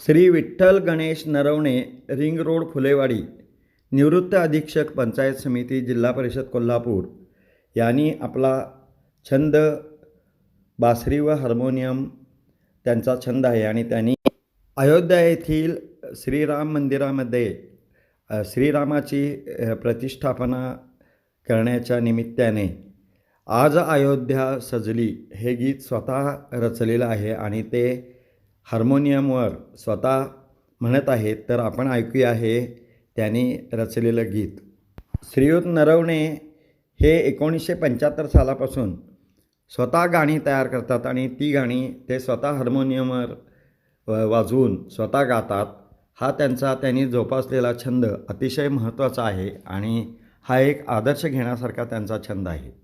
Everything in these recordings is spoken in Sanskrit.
श्री विठ्ठल गणेश नरवणे रिंग रोड फुलेवाडी निवृत्त अधीक्षक पंचायत समिती जिल्हा परिषद कोल्हापूर यांनी आपला छंद बासरी व हार्मोनियम त्यांचा छंद आहे आणि त्यांनी अयोध्या येथील श्रीराम मंदिरामध्ये श्रीरामाची प्रतिष्ठापना करण्याच्या निमित्ताने आज अयोध्या सजली हे गीत स्वतः रचलेलं आहे आणि ते हार्मोनियमवर स्वतः म्हणत आहेत तर आपण ऐकूया हे त्यांनी रचलेलं गीत. श्रीयुत नरवणे हे एकोणीसशे पंच्याहत्तर सालापासून स्वतः गाणी तयार करतात आणि ती गाणी ते स्वतः हार्मोनियमवर व- वाजवून स्वतः गातात. हा त्यांचा त्यांनी जोपासलेला छंद अतिशय महत्त्वाचा आहे आणि हा एक आदर्श घेण्यासारखा त्यांचा छंद आहे.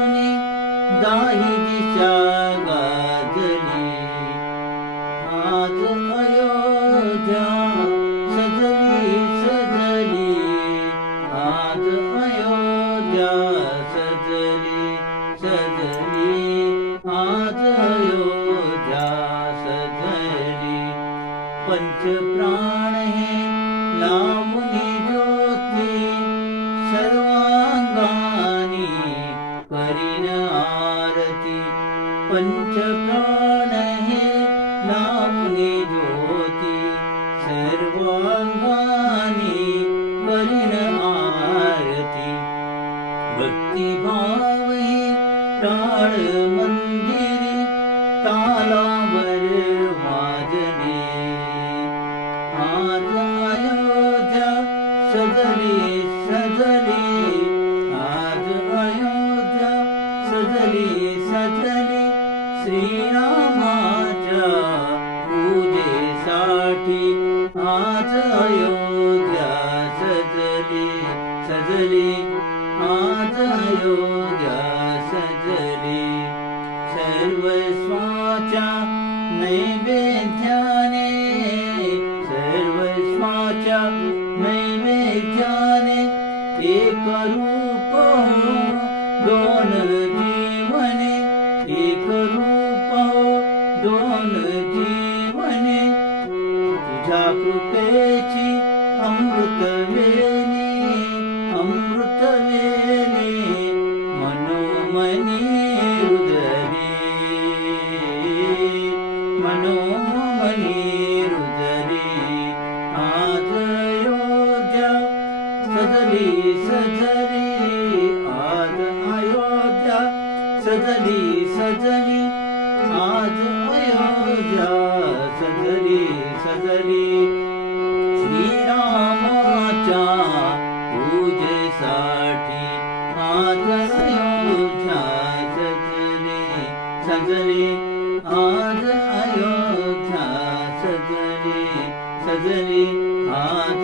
दाही दिशा गाजली आज अयोध्या सजली सजली। आज अयोध्या सजली सजली। आज अयोध्या सजली। पंचप्राण हे लावणी हे लावणी ज्योती सर्वांगानी करीन आरती। भक्तिभाव हे टाळ मंदिरी तालावर वाजले आज अयोध्या सजली सजली आज अयोध्या सजली। सर्वस्वाच्या नैवेद्याने सर्वस्वाच्या नैवेद्याने एक रूप कृपेची अमृत वेणी अमृत वेणी मनोमनी रुदरी मनोमनी रुदरी अयोध्या सजली सजली आज अयोध्या सजली सजली आज अयोध्या पूजेसाठी आज अयोध्या सजली सजली आज अयोध्या सजली सजली आज